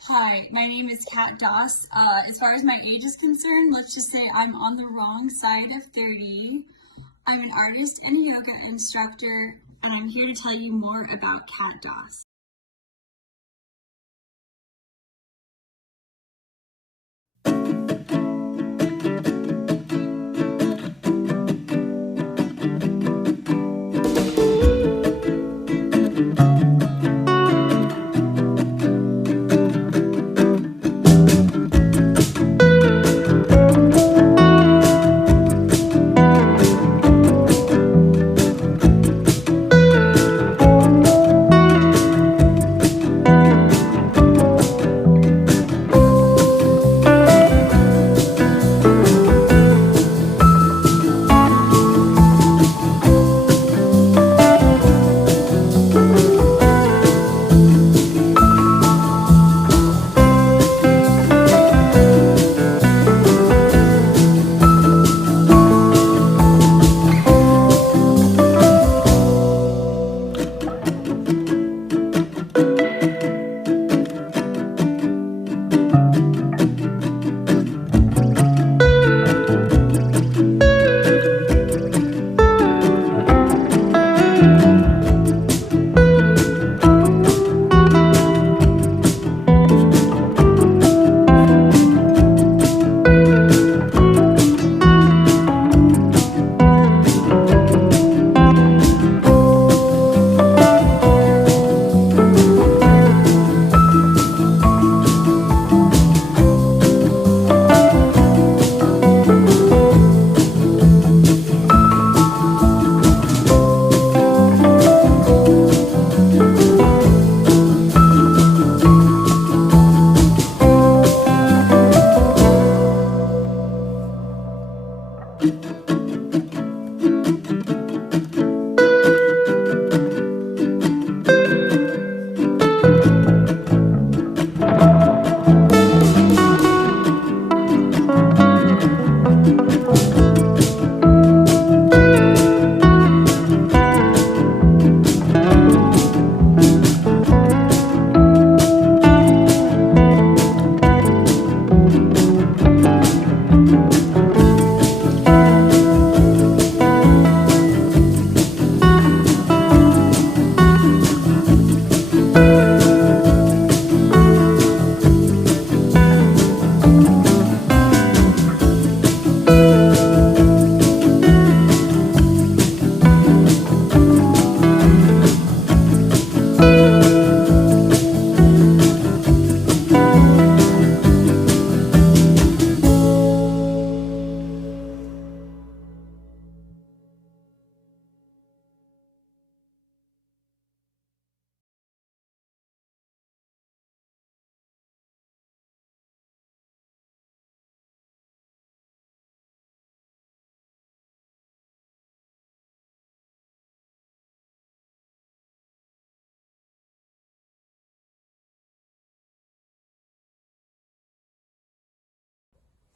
Hi, my name is Kat Doss. As far as my age is concerned, let's just say I'm on the wrong side of 30. I'm an artist and a yoga instructor, and I'm here to tell you more about Kat Doss.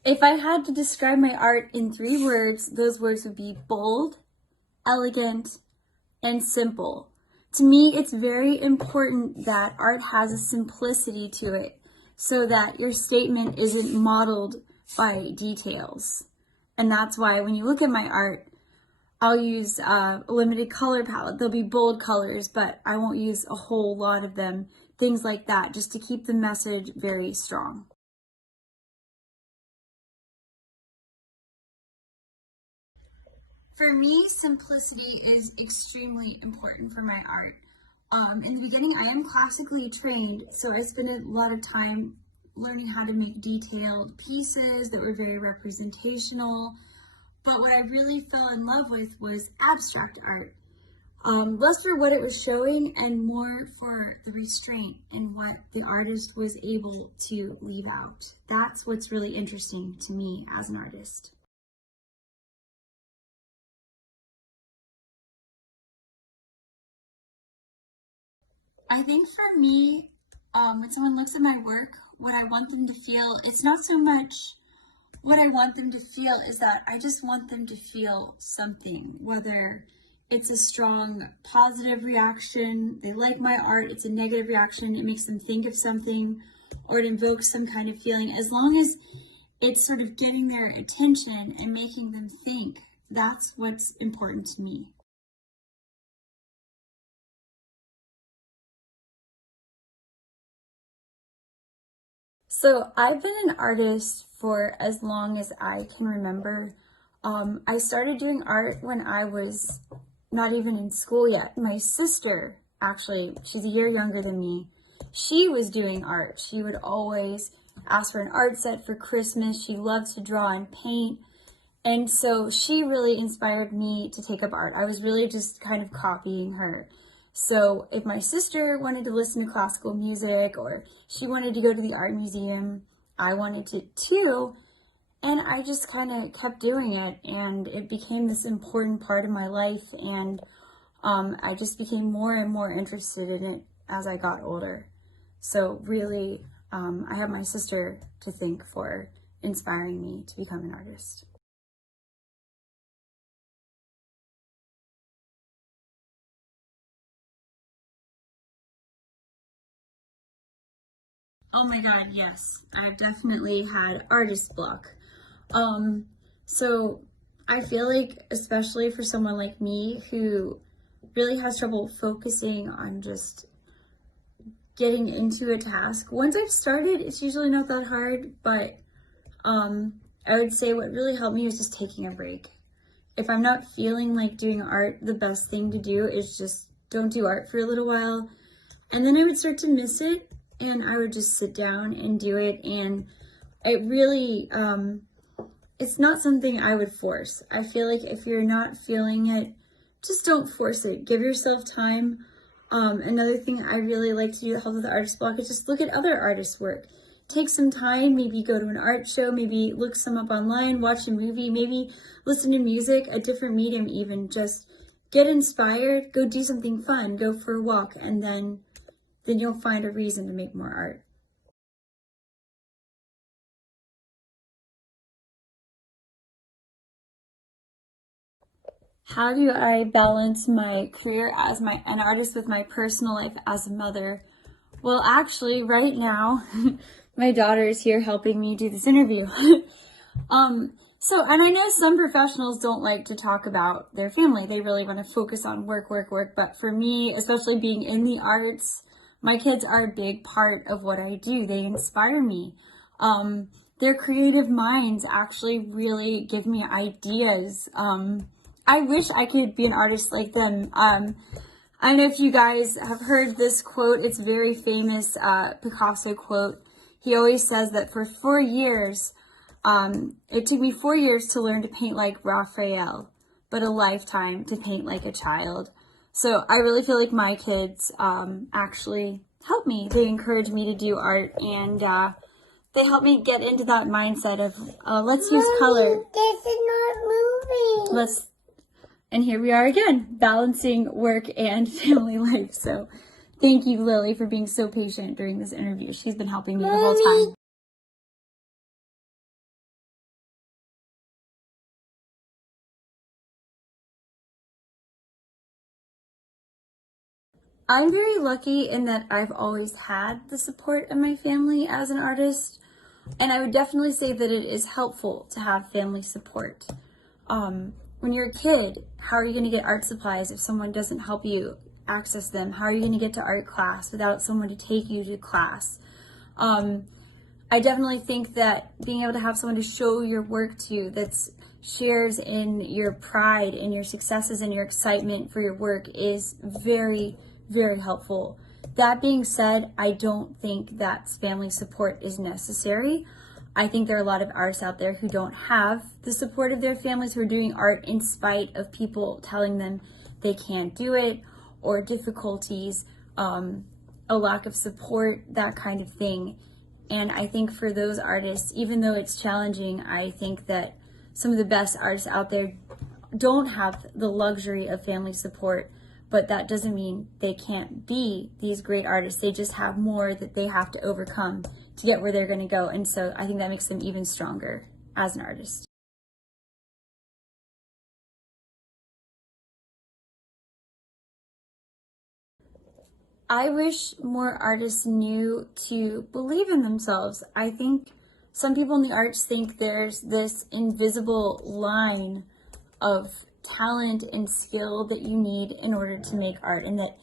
If I had to describe my art in 3 words, those words would be bold, elegant, and simple. To me, it's very important that art has a simplicity to it so that your statement isn't modeled by details. And that's why when you look at my art, I'll use a limited color palette. There'll be bold colors, but I won't use a whole lot of them, things like that, just to keep the message very strong. For me, simplicity is extremely important for my art. In the beginning, I am classically trained, so I spent a lot of time learning how to make detailed pieces that were very representational. But what I really fell in love with was abstract art. Less for what it was showing and more for the restraint and what the artist was able to leave out. That's what's really interesting to me as an artist. I think for me, when someone looks at my work, what I want them to feel, it's not so much what I want them to feel is that I just want them to feel something, whether it's a strong positive reaction, they like my art, it's a negative reaction, it makes them think of something, or it invokes some kind of feeling, as long as it's sort of getting their attention and making them think, that's what's important to me. So I've been an artist for as long as I can remember. I started doing art when I was not even in school yet. My sister, actually, she's a year younger than me, she was doing art. She would always ask for an art set for Christmas. She loved to draw and paint. And so she really inspired me to take up art. I was really just kind of copying her. So if my sister wanted to listen to classical music or she wanted to go to the art museum, I wanted to too. And I just kind of kept doing it, and it became this important part of my life. And I just became more and more interested in it as I got older. So really, I have my sister to thank for inspiring me to become an artist. Oh my God, yes. I've definitely had artist block. Um, so I feel like, especially for someone like me who really has trouble focusing on just getting into a task, once I've started, it's usually not that hard, but I would say what really helped me was just taking a break. If I'm not feeling like doing art, the best thing to do is just don't do art for a little while. And then I would start to miss it, and I would just sit down and do it. And it really, it's not something I would force. I feel like if you're not feeling it, just don't force it. Give yourself time. Another thing I really like to do to help with artist block is just look at other artists' work. Take some time, maybe go to an art show, maybe look some up online, watch a movie, maybe listen to music, a different medium even. Just get inspired, go do something fun, go for a walk, and then you'll find a reason to make more art. How do I balance my career as an artist with my personal life as a mother? Well, actually, right now, my daughter is here helping me do this interview. And I know some professionals don't like to talk about their family. They really want to focus on work, work, work. But for me, especially being in the arts, my kids are a big part of what I do. They inspire me. Their creative minds actually really give me ideas. I wish I could be an artist like them. I don't know if you guys have heard this quote. It's a very famous Picasso quote. He always says that for 4 years, it took me 4 years to learn to paint like Raphael, but a lifetime to paint like a child. So I really feel like my kids actually help me. They encourage me to do art, and they help me get into that mindset of let's use color. This is not moving. And here we are again, balancing work and family life. So thank you, Lily, for being so patient during this interview. She's been helping me the whole time. I'm very lucky in that I've always had the support of my family as an artist. And I would definitely say that it is helpful to have family support. When you're a kid, how are you going to get art supplies if someone doesn't help you access them? How are you going to get to art class without someone to take you to class? I definitely think that being able to have someone to show your work to that's shares in your pride and your successes and your excitement for your work is very, very helpful. That being said, I don't think that family support is necessary. I think there are a lot of artists out there who don't have the support of their families, who are doing art in spite of people telling them they can't do it, or difficulties, a lack of support, that kind of thing. And I think for those artists, even though it's challenging, I think that some of the best artists out there don't have the luxury of family support, but that doesn't mean they can't be these great artists. They just have more that they have to overcome to get where they're going to go. And so I think that makes them even stronger as an artist. I wish more artists knew to believe in themselves. I think some people in the arts think there's this invisible line of talent and skill that you need in order to make art, and that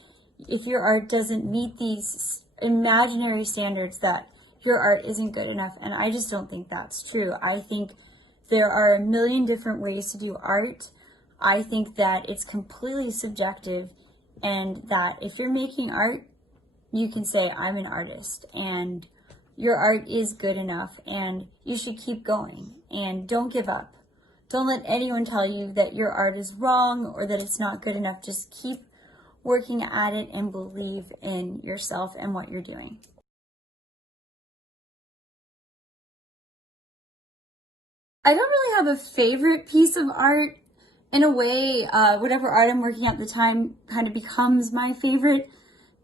if your art doesn't meet these imaginary standards, that your art isn't good enough. And I just don't think that's true. I think there are a million different ways to do art. I think that it's completely subjective, and that if you're making art, you can say, I'm an artist, and your art is good enough, and you should keep going, and don't give up. Don't let anyone tell you that your art is wrong or that it's not good enough. Just keep working at it and believe in yourself and what you're doing. I don't really have a favorite piece of art. In a way, whatever art I'm working at the time kind of becomes my favorite,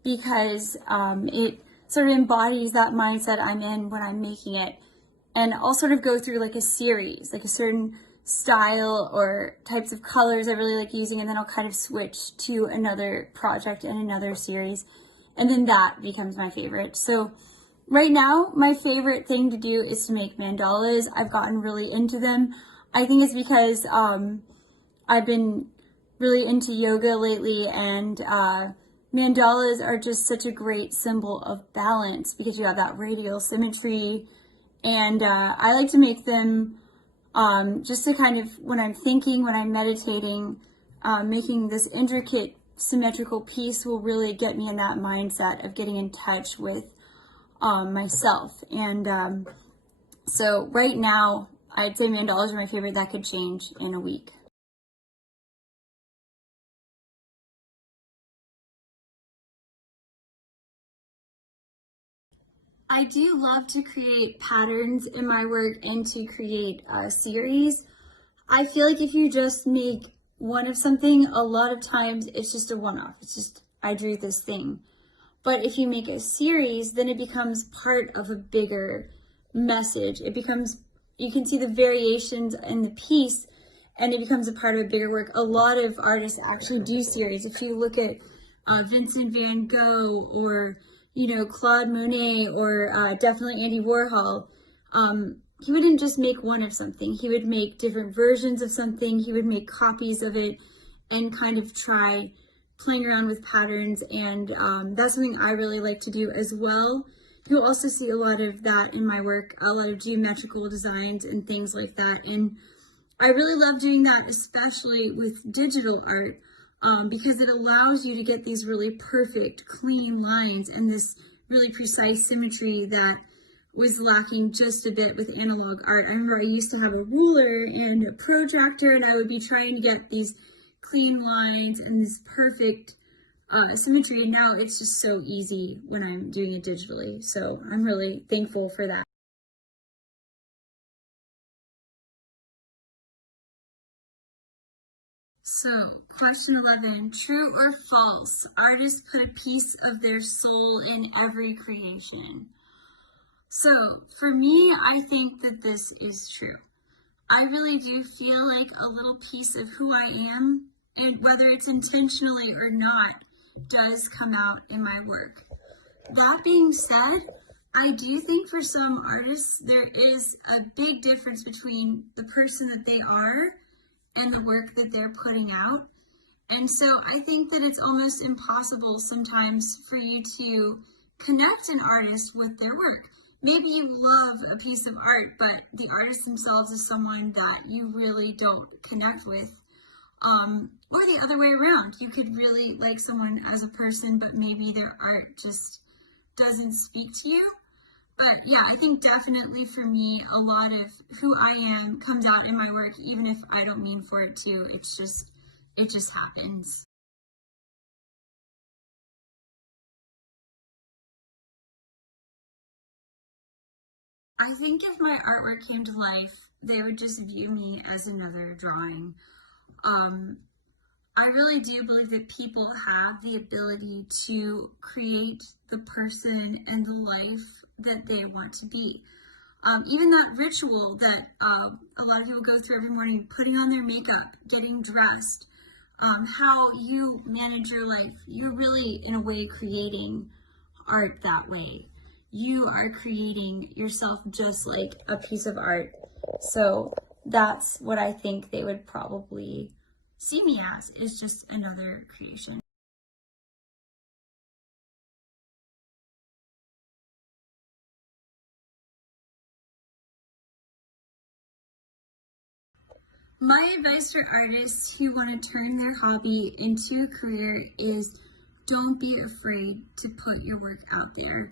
because it sort of embodies that mindset I'm in when I'm making it. And I'll sort of go through like a series, like a certain style or types of colors I really like using, and then I'll kind of switch to another project and another series, and then that becomes my favorite. So right now, my favorite thing to do is to make mandalas. I've gotten really into them. I think it's because I've been really into yoga lately, and mandalas are just such a great symbol of balance because you have that radial symmetry. And I like to make them just to kind of, when I'm thinking, when I'm meditating, making this intricate symmetrical piece will really get me in that mindset of getting in touch with myself. And so right now, I'd say mandalas are my favorite. That could change in a week. I do love to create patterns in my work and to create a series. I feel like if you just make one of something, a lot of times it's just a one-off. It's just, I drew this thing. But if you make a series, then it becomes part of a bigger message. It becomes, you can see the variations in the piece, and it becomes a part of a bigger work. A lot of artists actually do series. If you look at Vincent van Gogh, or Claude Monet, or definitely Andy Warhol, he wouldn't just make one of something. He would make different versions of something. He would make copies of it and kind of try playing around with patterns. And that's something I really like to do as well. You'll also see a lot of that in my work, a lot of geometrical designs and things like that. And I really love doing that, especially with digital art, because it allows you to get these really perfect, clean lines and this really precise symmetry that was lacking just a bit with analog art. I remember I used to have a ruler and a protractor, and I would be trying to get these clean lines and this perfect symmetry, and now it's just so easy when I'm doing it digitally. So I'm really thankful for that. So, question 11, true or false? Artists put a piece of their soul in every creation. So, for me, I think that this is true. I really do feel like a little piece of who I am, and whether it's intentionally or not, does come out in my work. That being said, I do think for some artists, there is a big difference between the person that they are and the work that they're putting out. And so I think that it's almost impossible sometimes for you to connect an artist with their work. Maybe you love a piece of art, but the artist themselves is someone that you really don't connect with. Or the other way around. You could really like someone as a person, but maybe their art just doesn't speak to you. But yeah, I think definitely for me, a lot of who I am comes out in my work, even if I don't mean for it to. It just happens. I think if my artwork came to life, they would just view me as another drawing. I really do believe that people have the ability to create the person and the life that they want to be. Even that ritual that a lot of people go through every morning, putting on their makeup, getting dressed, how you manage your life. You're really, in a way, creating art that way. You are creating yourself just like a piece of art. So that's what I think they would probably see me as, is just another creation. My advice for artists who want to turn their hobby into a career is don't be afraid to put your work out there.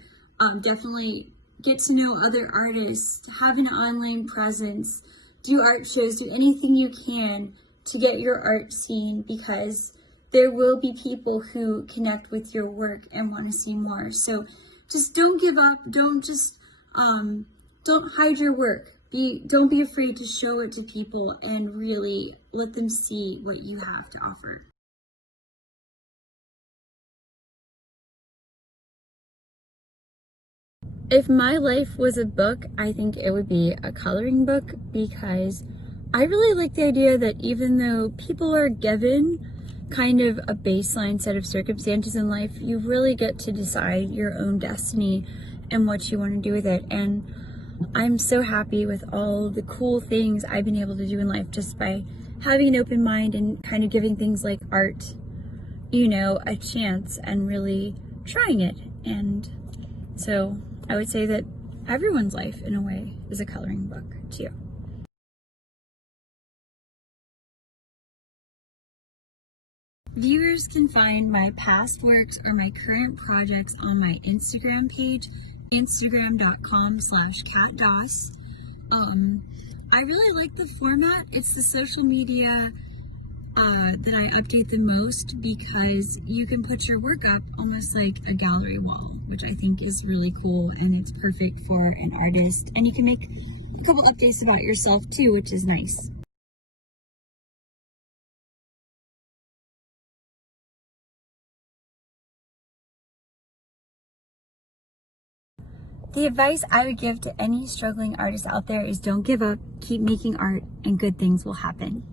Definitely get to know other artists, have an online presence, do art shows, do anything you can to get your art seen, because there will be people who connect with your work and want to see more. So just don't give up. Don't hide your work. Don't be afraid to show it to people and really let them see what you have to offer. If my life was a book, I think it would be a coloring book, because I really like the idea that even though people are given kind of a baseline set of circumstances in life, you really get to decide your own destiny and what you want to do with it. And I'm so happy with all the cool things I've been able to do in life just by having an open mind and kind of giving things like art, a chance and really trying it. And so I would say that everyone's life, in a way, is a coloring book, too. Viewers can find my past works or my current projects on my Instagram page, instagram.com/catdos. I really like the format. It's the social media that I update the most, because you can put your work up almost like a gallery wall, which I think is really cool, and it's perfect for an artist. And you can make a couple updates about yourself too, which is nice. The advice I would give to any struggling artist out there is don't give up, keep making art, and good things will happen.